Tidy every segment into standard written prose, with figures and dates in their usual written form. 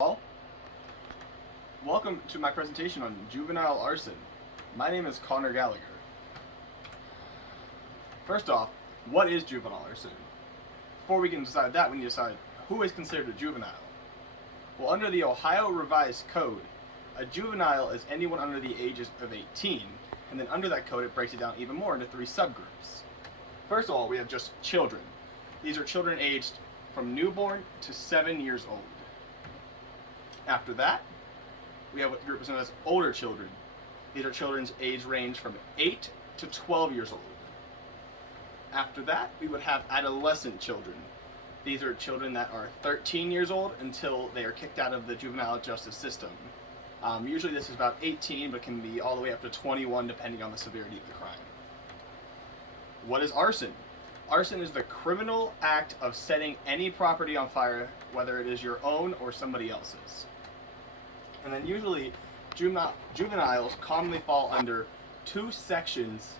All, welcome to my presentation on juvenile arson. My name is Connor Gallagher. First off, what is juvenile arson? Before we can decide that, we need to decide who is considered a juvenile. Well, under the Ohio Revised Code, a juvenile is anyone under the ages of 18, and then under that code it breaks it down even more into three subgroups. First of all, we have just children. These are children aged from newborn to 7 years old. After that, we have what group is known as older children. These are children's age range from 8 to 12 years old. After that, we would have adolescent children. These are children that are 13 years old until they are kicked out of the juvenile justice system. Usually this is about 18, but can be all the way up to 21 depending on the severity of the crime. What is arson? Arson is the criminal act of setting any property on fire, whether it is your own or somebody else's. And then usually juveniles commonly fall under two sections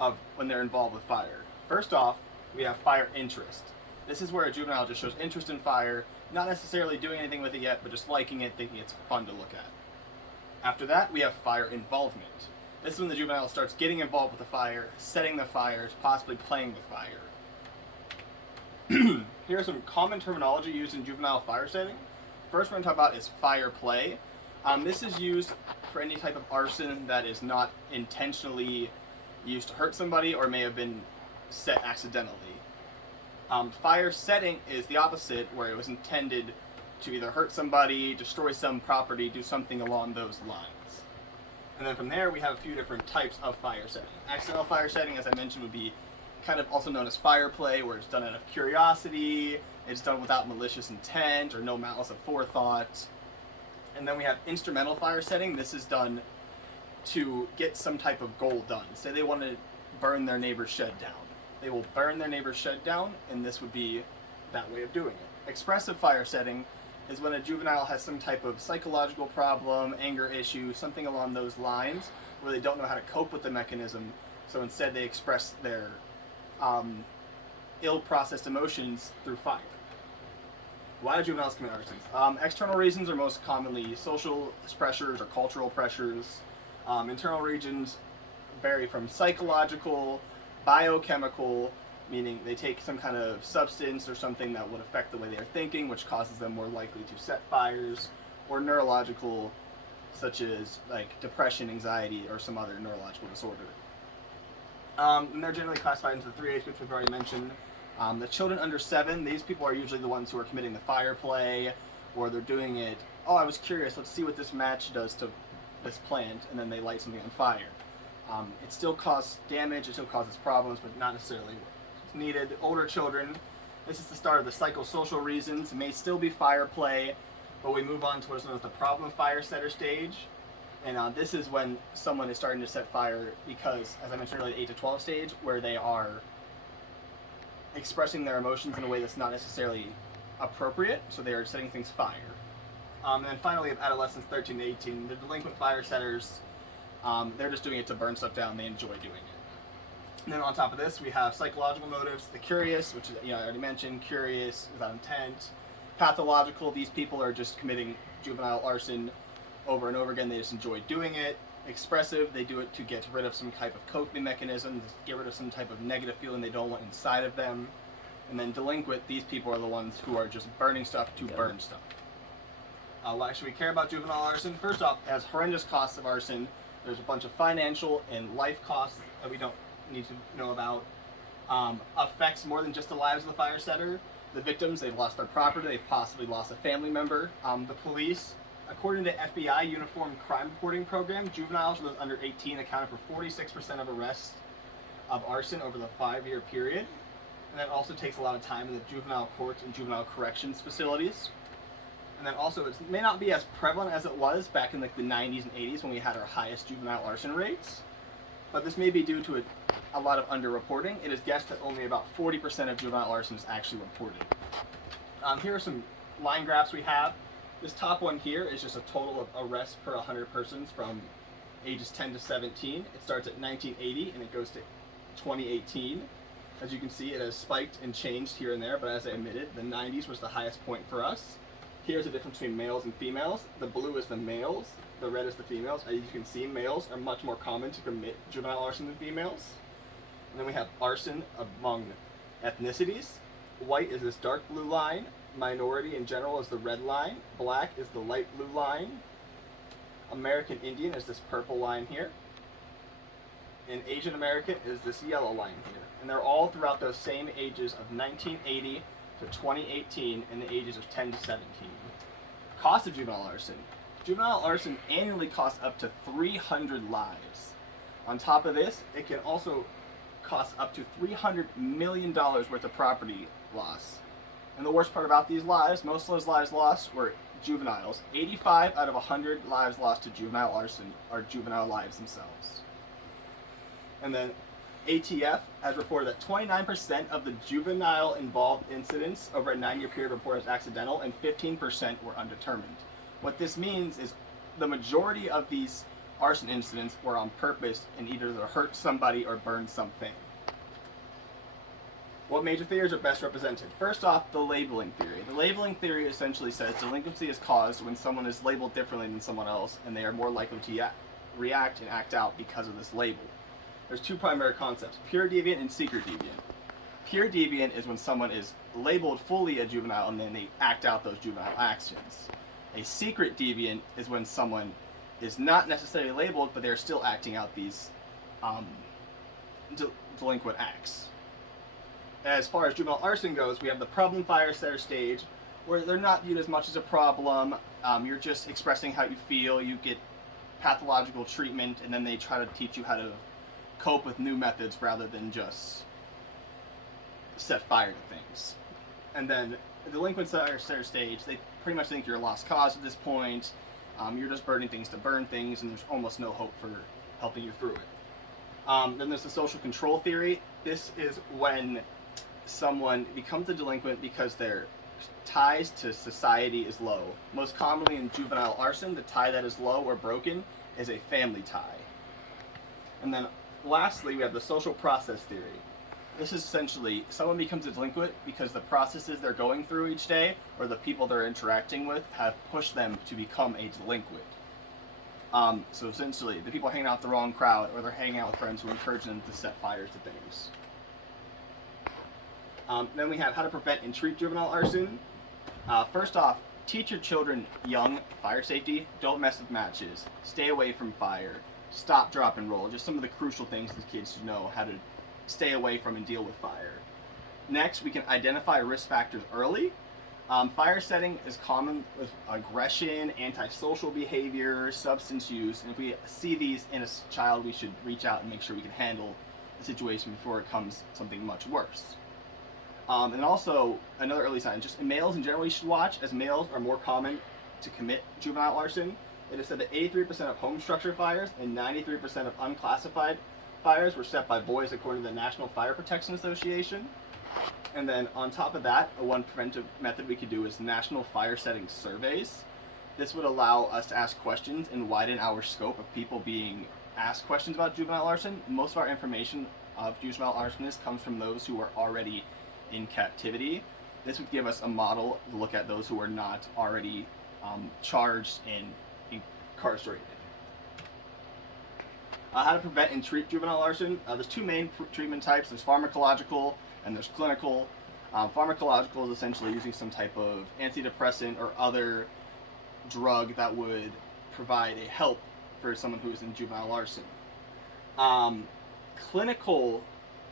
of when they're involved with fire. First off, we have fire interest. This is where a juvenile just shows interest in fire, not necessarily doing anything with it yet, but just liking it, thinking it's fun to look at. After that, we have fire involvement. This is when the juvenile starts getting involved with the fire, setting the fires, possibly playing with fire. Here are some common terminology used in juvenile fire setting. First we're going to talk about is fire play. This is used for any type of arson that is not intentionally used to hurt somebody or may have been set accidentally. Fire setting is the opposite, where it was intended to either hurt somebody, destroy some property, do something along those lines. And then from there we have a few different types of fire setting. Accidental fire setting, as I mentioned, would be kind of also known as fire play, where it's done out of curiosity, it's done without malicious intent or no malice of forethought. And then we have instrumental fire setting. This is done to get some type of goal done. Say they want to burn their neighbor's shed down. They will burn their neighbor's shed down, and this would be that way of doing it. Expressive fire setting is when a juvenile has some type of psychological problem, anger issue, something along those lines, where they don't know how to cope with the mechanism, so instead they express their ill-processed emotions through fire. Why do juveniles commit arsons? External reasons are most commonly social pressures or cultural pressures. Internal reasons vary from psychological, biochemical, meaning they take some kind of substance or something that would affect the way they are thinking, which causes them more likely to set fires, or neurological, such as like depression, anxiety, or some other neurological disorder. And they're generally classified into the three age groups we've already mentioned. The children under 7, these people are usually the ones who are committing the fire play, or they're doing it, oh, I was curious, let's see what this match does to this plant, and then they light something on fire. It still causes damage, it still causes problems, but not necessarily what's needed. Older children, this is the start of the psychosocial reasons. It may still be fire play, but we move on to what's known as the problem fire setter stage. And this is when someone is starting to set fire because, as I mentioned earlier, the 8 to 12 stage, where they are expressing their emotions in a way that's not necessarily appropriate, so they are setting things fire. And then finally, we have adolescents 13 to 18. The delinquent fire setters, they're just doing it to burn stuff down. They enjoy doing it. And then on top of this, we have psychological motives. The curious, which is, I already mentioned, curious without intent. Pathological, these people are just committing juvenile arson over and over again. They just enjoy doing it. Expressive, they do it to get rid of some type of coping mechanism, to get rid of some type of negative feeling they don't want inside of them. And then delinquent, these people are the ones who are just burning stuff to burn stuff. Why should we care about juvenile arson? First off, it has horrendous costs of arson. There's a bunch of financial and life costs that we don't need to know about. Affects more than just the lives of the fire setter. The victims, they've lost their property, they've possibly lost a family member. The police, according to FBI Uniform Crime Reporting Program, juveniles, those under 18, accounted for 46% of arrests of arson over the 5-year period. And that also takes a lot of time in the juvenile courts and juvenile corrections facilities. And then also, it may not be as prevalent as it was back in like the 90s and 80s when we had our highest juvenile arson rates. But this may be due to a lot of underreporting. It is guessed that only about 40% of juvenile arson is actually reported. Here are some line graphs we have. This top one here is just a total of arrests per 100 persons from ages 10 to 17. It starts at 1980 and it goes to 2018. As you can see, it has spiked and changed here and there, but as I admitted, the 90s was the highest point for us. Here's the difference between males and females. The blue is the males, the red is the females. As you can see, males are much more common to commit juvenile arson than females. And then we have arson among ethnicities. White is this dark blue line. Minority in general is the red line. Black is the light blue line. American Indian is this purple line here. And Asian American is this yellow line here. And they're all throughout those same ages of 1980 to 2018 in the ages of 10 to 17. Cost of juvenile arson. Juvenile arson annually costs up to 300 lives. On top of this, it can also cost up to $300 million worth of property loss. And the worst part about these lives, most of those lives lost were juveniles. 85 out of 100 lives lost to juvenile arson are juvenile lives themselves. And then ATF has reported that 29% of the juvenile involved incidents over a 9-year period reported as accidental and 15% were undetermined. What this means is the majority of these arson incidents were on purpose and either to hurt somebody or burn something. What major theories are best represented? First off, the labeling theory. The labeling theory essentially says delinquency is caused when someone is labeled differently than someone else and they are more likely to react and act out because of this label. There's two primary concepts, pure deviant and secret deviant. Pure deviant is when someone is labeled fully a juvenile and then they act out those juvenile actions. A secret deviant is when someone is not necessarily labeled, but they're still acting out these delinquent acts. As far as juvenile arson goes, we have the problem fire setter stage, where they're not viewed as much as a problem. You're just expressing how you feel, you get pathological treatment, and then they try to teach you how to cope with new methods rather than just set fire to things. And then the delinquent fire setter stage, they pretty much think you're a lost cause at this point. You're just burning things to burn things, and there's almost no hope for helping you through it. Then there's the social control theory. This is when someone becomes a delinquent because their ties to society is low. Most commonly in juvenile arson, the tie that is low or broken is a family tie. And then lastly, we have the social process theory. This is essentially someone becomes a delinquent because the processes they're going through each day or the people they're interacting with have pushed them to become a delinquent. So essentially, the people are hanging out with the wrong crowd or they're hanging out with friends who encourage them to set fires to things. Then we have how to prevent and treat juvenile arson. First off, teach your children young fire safety. Don't mess with matches. Stay away from fire. Stop, drop, and roll. Just some of the crucial things that kids should know how to stay away from and deal with fire. Next, we can identify risk factors early. Fire setting is common with aggression, antisocial behavior, substance use, and if we see these in a child, we should reach out and make sure we can handle the situation before it becomes something much worse. And also, another early sign, just males in general you should watch, as males are more common to commit juvenile arson. It is said that 83% of home structure fires and 93% of unclassified fires were set by boys according to the National Fire Protection Association. And then on top of that, one preventive method we could do is national fire setting surveys. This would allow us to ask questions and widen our scope of people being asked questions about juvenile arson. Most of our information of juvenile arsonists comes from those who are already in captivity. This would give us a model to look at those who are not already charged and incarcerated. How to prevent and treat juvenile arson. There's two main treatment types. There's pharmacological and there's clinical. Pharmacological is essentially using some type of antidepressant or other drug that would provide a help for someone who is in juvenile arson. Clinical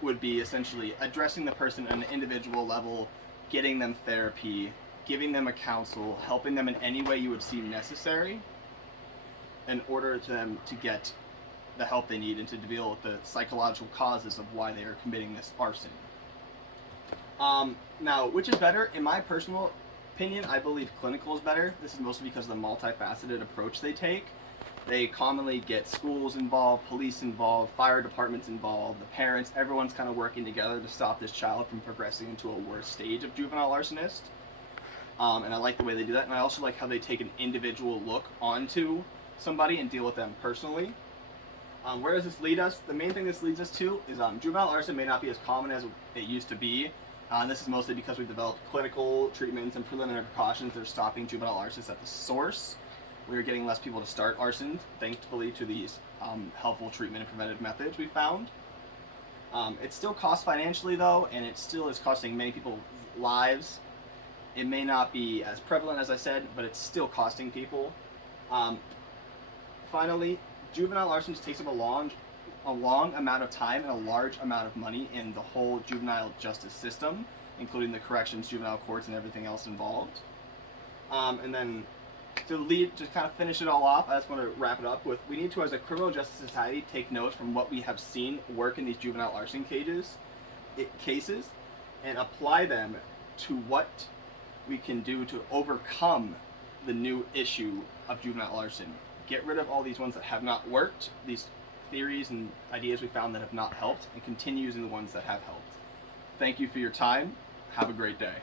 would be essentially addressing the person on an individual level, getting them therapy, giving them a counsel, helping them in any way you would see necessary in order for them to get the help they need and to deal with the psychological causes of why they are committing this arson. Now, which is better? In my personal opinion, I believe clinical is better. This is mostly because of the multifaceted approach they take. They commonly get schools involved, police involved, fire departments involved, the parents, everyone's kind of working together to stop this child from progressing into a worse stage of juvenile arsonist. And I like the way they do that, and I also like how they take an individual look onto somebody and deal with them personally. Where does this lead us? The main thing this leads us to is juvenile arson may not be as common as it used to be. And this is mostly because we've developed clinical treatments and preliminary precautions that are stopping juvenile arsonists at the source. We are getting less people to start arson, thankfully, to these helpful treatment and preventative methods we found. It still costs financially, though, and it still is costing many people lives. It may not be as prevalent as I said, but it's still costing people. Finally, juvenile arson takes up a long amount of time and a large amount of money in the whole juvenile justice system, including the corrections, juvenile courts, and everything else involved. And then to kind of finish it all off, I just want to wrap it up with, we need to, as a criminal justice society, take notes from what we have seen work in these juvenile arson cases and apply them to what we can do to overcome the new issue of juvenile arson. Get rid of all these ones that have not worked, these theories and ideas we found that have not helped, and continue using the ones that have helped. Thank you for your time. Have a great day.